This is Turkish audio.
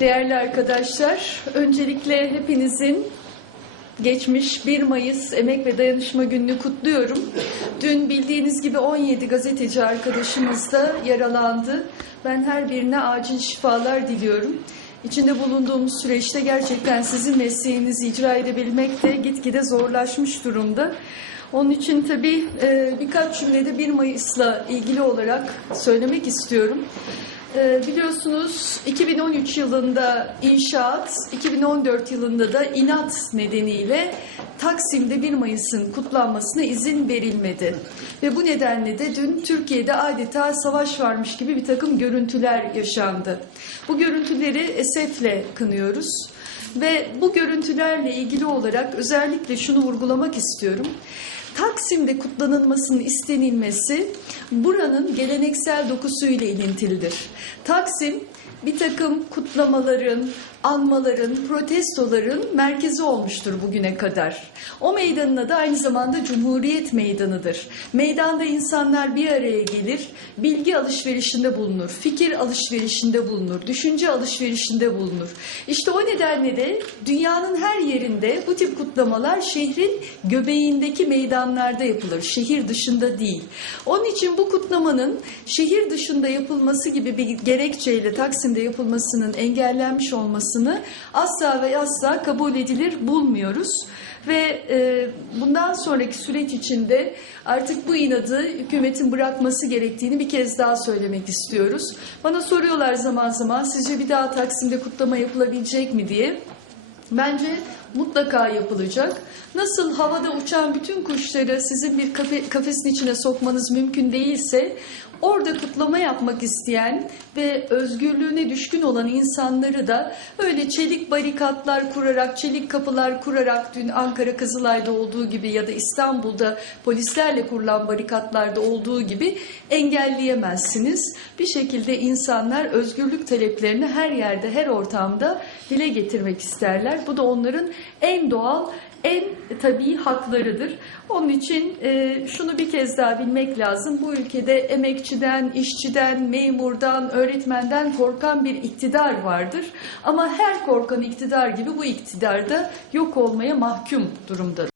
Değerli arkadaşlar, öncelikle hepinizin geçmiş 1 Mayıs Emek ve Dayanışma Günü'nü kutluyorum. Dün bildiğiniz gibi 17 gazeteci arkadaşımız da yaralandı. Ben her birine acil şifalar diliyorum. İçinde bulunduğumuz süreçte gerçekten sizin mesleğinizi icra edebilmek de gitgide zorlaşmış durumda. Onun için tabii e, birkaç cümlede 1 Mayıs'la ilgili olarak söylemek istiyorum. Ee, biliyorsunuz 2013 yılında inşaat, 2014 yılında da inat nedeniyle Taksim'de 1 Mayıs'ın kutlanmasına izin verilmedi. Ve bu nedenle de dün Türkiye'de adeta savaş varmış gibi bir takım görüntüler yaşandı. Bu görüntüleri esefle kınıyoruz. Ve bu görüntülerle ilgili olarak özellikle şunu vurgulamak istiyorum. Taksim'de kutlanılmasının istenilmesi buranın geleneksel dokusuyla ilintilidir. Taksim bir takım kutlamaların, anmaların, protestoların merkezi olmuştur bugüne kadar. O meydanın adı aynı zamanda Cumhuriyet Meydanı'dır. Meydanda insanlar bir araya gelir, bilgi alışverişinde bulunur, fikir alışverişinde bulunur, düşünce alışverişinde bulunur. İşte o nedenle de dünyanın her yerinde bu tip kutlamalar şehrin göbeğindeki meydanlarda yapılır, şehir dışında değil. Onun için bu kutlamanın şehir dışında yapılması gibi bir gerekçeyle Taksim'de yapılmasının engellenmiş olmasını asla ve asla kabul edilir bulmuyoruz. Ve e, bundan sonraki süreç içinde artık bu inadı hükümetin bırakması gerektiğini bir kez daha söylemek istiyoruz. Bana soruyorlar zaman zaman sizce bir daha Taksim'de kutlama yapılabilecek mi diye. Bence mutlaka yapılacak. Nasıl havada uçan bütün kuşları sizin bir kafe, kafesin içine sokmanız mümkün değilse orada kutlama yapmak isteyen ve özgürlüğüne düşkün olan insanları da öyle çelik barikatlar kurarak, çelik kapılar kurarak dün Ankara Kızılay'da olduğu gibi ya da İstanbul'da polislerle kurulan barikatlarda olduğu gibi engelleyemezsiniz. Bir şekilde insanlar özgürlük taleplerini her yerde, her ortamda dile getirmek isterler. Bu da onların en doğal en tabii haklarıdır. Onun için e, şunu bir kez daha bilmek lazım. Bu ülkede emekçiden, işçiden, memurdan, öğretmenden korkan bir iktidar vardır. Ama her korkan iktidar gibi bu iktidar da yok olmaya mahkum durumda.